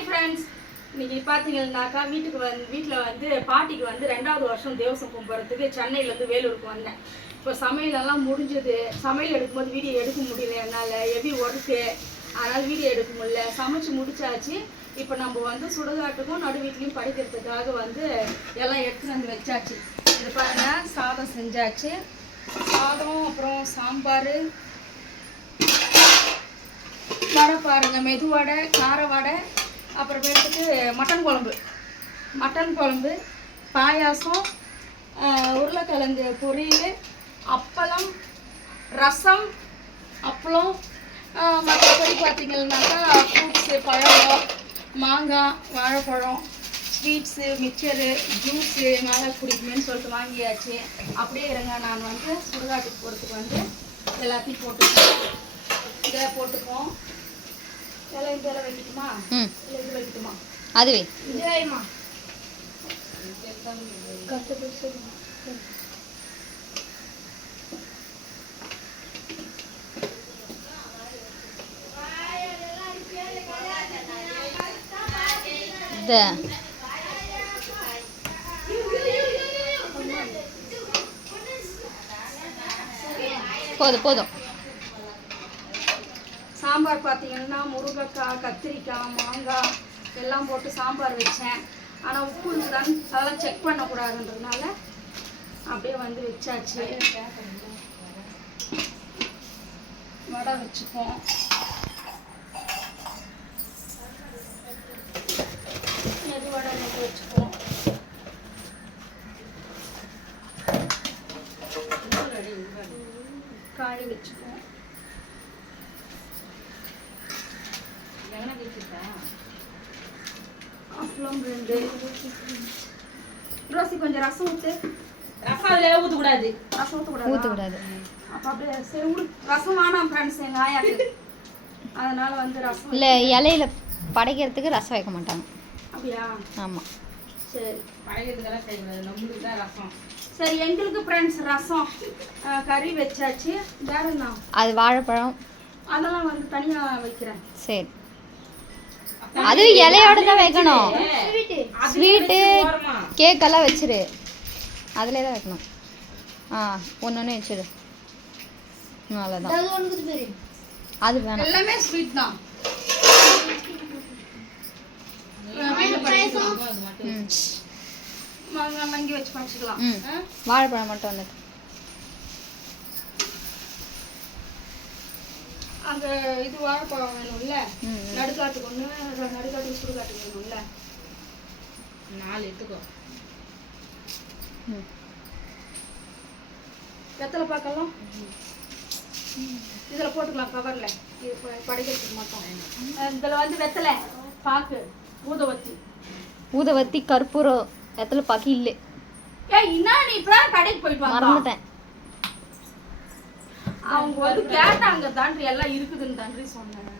Hi friends, இன்னைக்கு பார்த்தீங்கன்னாக்கா வீட்டில் வந்து பாட்டிக்கு வந்து 2வது வருஷம் தேவசம் கும்பிட்றதுக்கு சென்னையிலேருந்து வேலூருக்கு வந்தேன். இப்போ சமையலெல்லாம் முடிஞ்சது. சமையல் எடுக்கும்போது வீடியோ எடுக்க முடியல, என்னால் ஹெவி ஒர்க்கு, அதனால் வீடியோ எடுக்க முடியல. சமைச்சு முடிச்சாச்சு. இப்போ நம்ம வந்து சுடுகாட்டுக்கும் நடு வீட்லேயும் படிக்கிறதுக்காக வந்து எல்லாம் எடுத்துகிட்டு வந்து வச்சாச்சு. இது பாருங்கள், சாதம் செஞ்சாச்சு. சாதம், அப்புறம் சாம்பார், வடை பாருங்கள், மெது வடை, கார வடை, அப்புறமேட்டுக்கு மட்டன் குழம்பு, பாயாசம், உருளைக்கிழங்கு பொரியல், அப்பளம், ரசம், அப்பளம். மற்றபடி பார்த்திங்கன்னாக்கா ஃப்ரூட்ஸு, பழம், மாங்காய், வாழைப்பழம், ஸ்வீட்ஸு, மிக்சரு, ஜூஸு, மேலே குடிக்குமேன்னு சொல்லிட்டு வாங்கியாச்சு. அப்படியே இருங்க, நான் வந்து சுடுகாட்டுக்கு போகிறதுக்கு வந்து எல்லாத்தையும் போட்டுப்போம். இதை போட்டுப்போம். இதெல்லாம் வைக்கட்டுமா? இல்லை இது வைக்கட்டுமா? அதுவே இது வைமா. போதும். சாம்பார் பார்த்தீங்கன்னா முருங்கைக்காய், கத்திரிக்காய், மாங்காய் எல்லாம் போட்டு சாம்பார் வச்சேன். ஆனால் உப்பு இருக்குதான்னு அதெல்லாம் செக் பண்ணக்கூடாதுன்றதுனால அப்படியே வந்து வச்சாச்சு. வடை வச்சுப்போம். எது வடை மட்டும் வச்சுப்போம். காய் வச்சுப்போம். அப்பளம் 2. ரோசி கொஞ்சம் ரசம் ஊற்று. ரசம் அதில் ஊற்றக்கூடாது. அப்போ அப்படியே சரி, ரசம் வேணாம் ஃப்ரெண்ட்ஸ், எங்கள் ஆயாக்கு. அதனால் வந்து ரசம் இல்லை, இலையில படைக்கிறதுக்கு ரசம் வைக்க மாட்டாங்க. அப்படியா? ஆமாம். சரி, பழையதுக்கெல்லாம் செய்யக்கூடாது, நம்மளுக்கு தான் ரசம். சரி, எங்களுக்கு ஃப்ரெண்ட்ஸ் ரசம், கறி வச்சாச்சு. வேற என்ன? அது வாழைப்பழம் அதெல்லாம் வந்து தனியாக வைக்கிறேன். சரி, அது இலையோட தான் வைக்கணும். ஸ்வீட்டு, கேக்கெல்லாம் வச்சிரு, அதில் தான் வைக்கணும். ஒன்று வச்சிரு, அவ்வளோதான். அது வேணாம், எல்லாமே ஸ்வீட் தான். வாங்கி வச்சு படிச்சுக்கலாம். வாழைப்பழம் மட்டும் ஒன்று. அங்கே இது வாழைப்பழம் வேணும்ல, நடுக்காட்டுக்கு ஒன்று, நடுக்காட்டுக்கு சுடுகாட்டுக்கு வேணும்ல. 4 எடுத்துக்கோ. வெத்தலை பாக்கலாம் இதில் போட்டுக்கலாம், கவரில். இது படைக்கிறதுக்கு மட்டும். இதில் வந்து வெத்தலை பாக்கு, ஊதுவத்தி, கற்பூரம், வெத்தலை பாக்கு இல்லை. என்ன நீ இப்போ கடைக்கு போயிட்டு மறந்துட்டேன். அவங்க வந்து கேட்டாங்க, தாண்டி எல்லாம் இருக்குதுன்னு தாண்டி சொன்னேன்.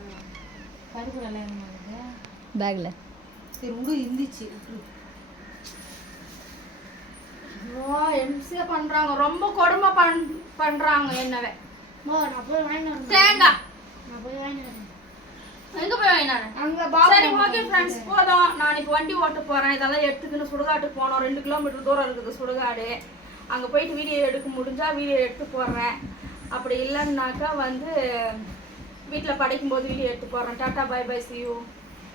பேக்ல சரி விடு, இருந்துச்சு. எம்சிஏ பண்றாங்க, ரொம்ப கொடுமை பண்றாங்க. என்னவே தேங்காய் எங்க போய் வாங்கினாரு? சரி, ஓகே ஃப்ரெண்ட்ஸ், போதும். நான் இப்போ வண்டி ஓட்ட போறேன். இதெல்லாம் எடுத்துக்கின்னு சுடுகாட்டுக்கு போனோம். 2 கிலோமீட்டர் தூரம் இருக்குது சுடுகாடு. அங்கே போயிட்டு வீடியோ எடுக்க முடிஞ்சா வீடியோ எடுத்து போடுறேன். அப்படி இல்லைன்னாக்கா வந்து வீட்டில் படிக்கும்போது வீடியோ எடுத்து போடுறேன். Tata, bye bye, see you.